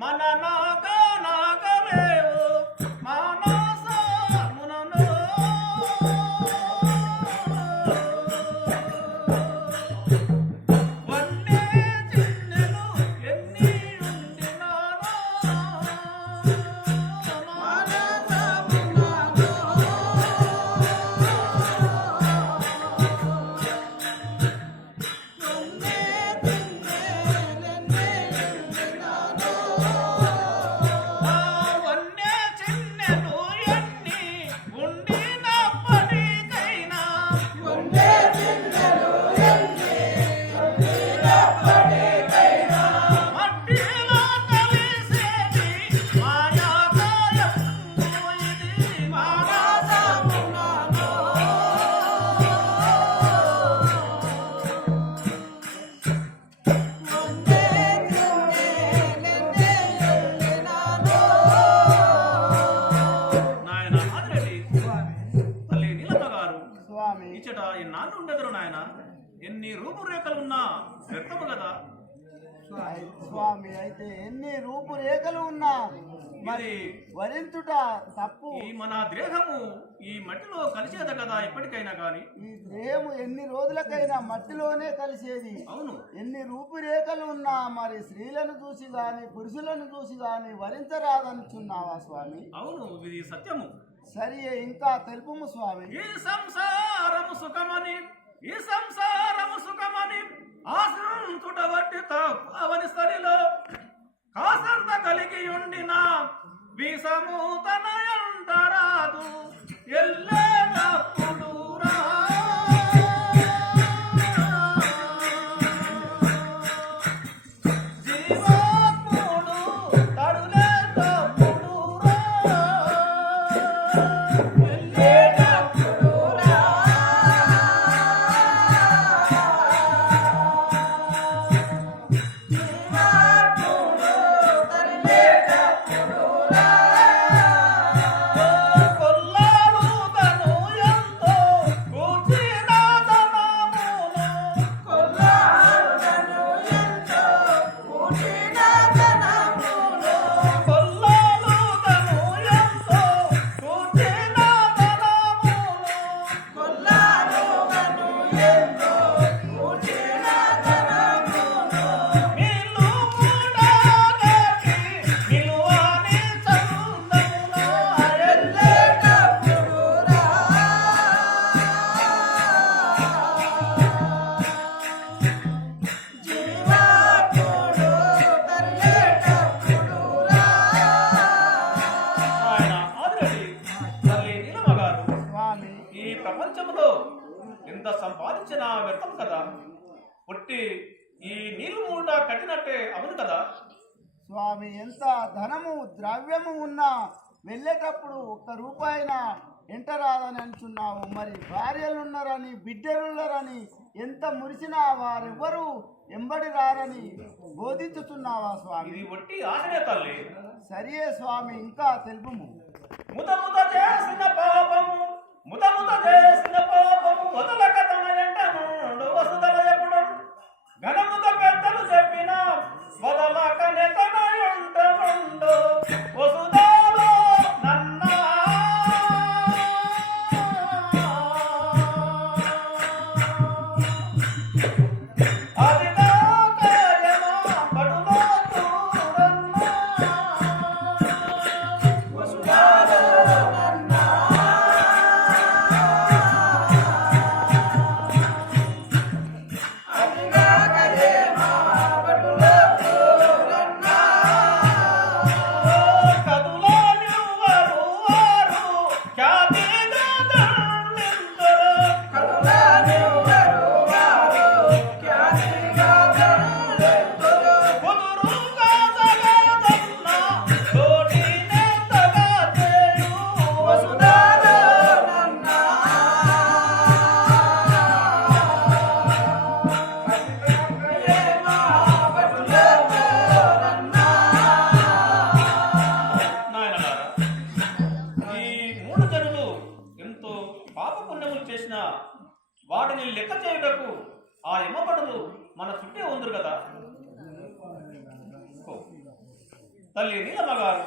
మన నాగలేవు మానసమునను వన్నే చిన్నెలు ఎన్ని ఉండినానో ఇచ్చట ఎన్నాళ్ళు ఉండదురు నాయన. ఎన్ని రూపురేఖలున్నా వ్యక్తము కదా స్వామి. అయితే ఎన్ని రూపురేఖలు ఉన్నా మరి వరించుట తప్పు. ఈ మన దేహము ఈ మట్టిలో కలిసేది కదా ఎప్పటికైనా గాని. ఈ దేహము ఎన్ని రోజులకైనా మట్టిలోనే కలిసేది. అవును. ఎన్ని రూపురేఖలు ఉన్నా మరి స్త్రీలను చూసి గాని పురుషులను చూసి గాని వరించరాదనుచున్నావా స్వామి? అవును, ఇది సత్యము. సరి, ఇంకా తెలుపుము స్వామి. ఈ సంసారము సుఖమని ఆశ్రయించుట బట్టి అవని స్థలిలో కాసంత కలిగి ఉండిన విషము తన ఎంతరాదు ఎల్లేటప్పుడు రా జీవాత్ముడు తరులేటప్పుడు ప్రపంచంలో ఎంత సంపాదించినా వ్యర్థం కదా. పుట్టి ఈ నీళ్లు మూట కట్టినట్టే అవును కదా స్వామి. ఎంత ధనము ద్రవ్యము ఉన్నా వెళ్ళేటప్పుడు ఒక్క రూపాయినా ఎంట రాదని అంటున్నావు. మరి భార్యలున్నారని బిడ్డలున్నారని ఎంత మురిసినా వారెవ్వరూ ఎంబడి రారని బోధించుతున్నావా స్వామి? ఇది ఒట్టి ఆశనే తల్లి. సరియే స్వామి, ఇంకా తెలుపుము. ముద చేసిన పాపము వదలక తన ఎంట నుండు వసుదల ఎప్పుడు ఘనముగా పెద్దలు చెప్పిన వదలకనే తన ఎంట నుండు వసుదలో నన్నా అది నాకయమా పడులో చూడన్నా వసుదలో నన్నా వాటిని లెక్క చేయుటకు ఆ యమపడులు మన చుట్టే ఉందరు కదా. తల్లి నీలమ్మ గారు,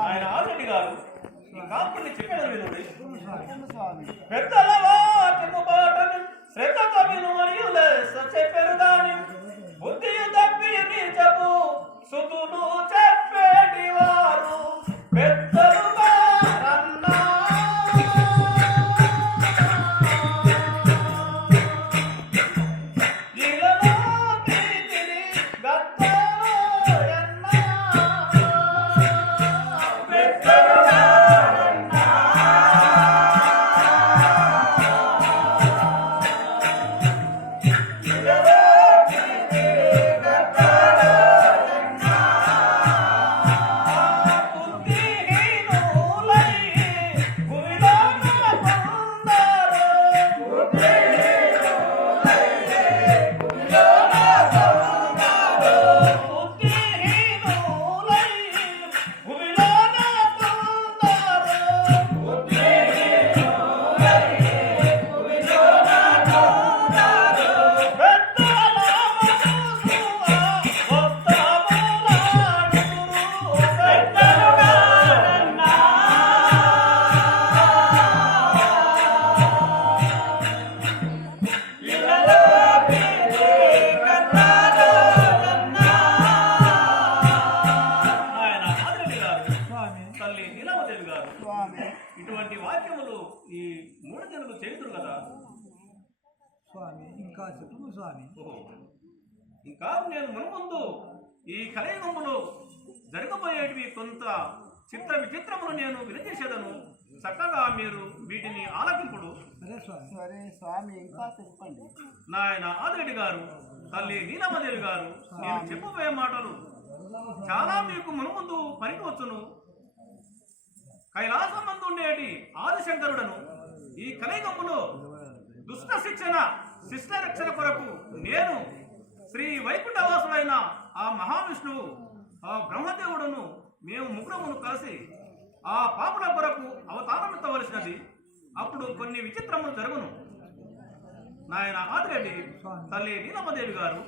ఆయన ఆదిరెడ్డి గారు ఈ కాపుని చెప్పారు వినుడి. స్వామి పెద్దల వాటిని బాటని శ్రద్ధతో విను మరియు చెప్పారు గాని బుద్ధి తప్పి నీచపు సుతులు చెప్పేటి వారు పెద్దలుగా రన్నా. ఇటువంటి వాక్యములు ఈ మూడు జనులు చేతురు కదా స్వామి. ఇంకా చెప్పు స్వామి. ఇంకా నేను మున్ముందు ఈ కలయుగములో జరగబోయేటివి కొంత చిత్ర విచిత్రములు నేను వినజేసేదను. చక్కగా మీరు వీటిని ఆలకింపుడు. సరే స్వామి. సరే స్వామి ఇంకా చెప్పండి. నాయన ఆదిరెడ్డి గారు, తల్లి నీలమ్మదేవి గారు, నేను చెప్పబోయే మాటలు చాలా మీకు మునుముందు పనికివచ్చును. కైలాసం మందు ఉండేటి ఆదిశంకరుడను ఈ కలయుగములో దుష్ట శిక్షణ శిష్ట రక్షణ కొరకు నేను శ్రీ వైకుంఠవాసుడైన ఆ మహావిష్ణువు ఆ బ్రహ్మదేవుడును మేము ముగ్గురమును కలిసి ఆ పాపుల కొరకు అవతారమెత్తవలసినది. అప్పుడు కొన్ని విచిత్రములు జరుగును. నాయన ఆదిరెడ్డి, తల్లి నీలమ్మదేవి గారు,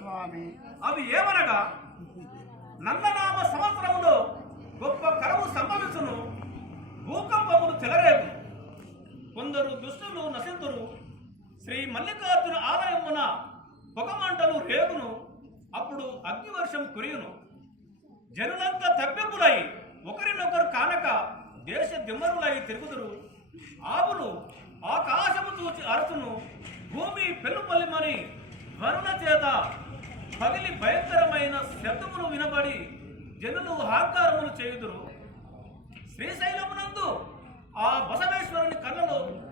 అవి ఏమనగా నందనామ సంవత్సరములో గొప్ప కరువు సంభవించును, భూకంపములు చెలరేగు, కొందరు దుష్టులు నశింతురు, శ్రీ మల్లికార్జున ఆలయమున పొగమంటలు రేగును, అప్పుడు అగ్నివర్షం కురియును, జనులంతా తప్పింపులై ఒకరినొకరు కానక దేశ దిమ్మరులై తిరుగుదురు, ఆవులు ఆకాశము చూచి అరుచును, భూమి పెళ్ళుపల్లిమని ధ్వనుల చేత పగిలి భయంకరమైన శబ్దములు వినబడి జనులు హాకారములు చేయుదురు. శ్రీశైలమునందు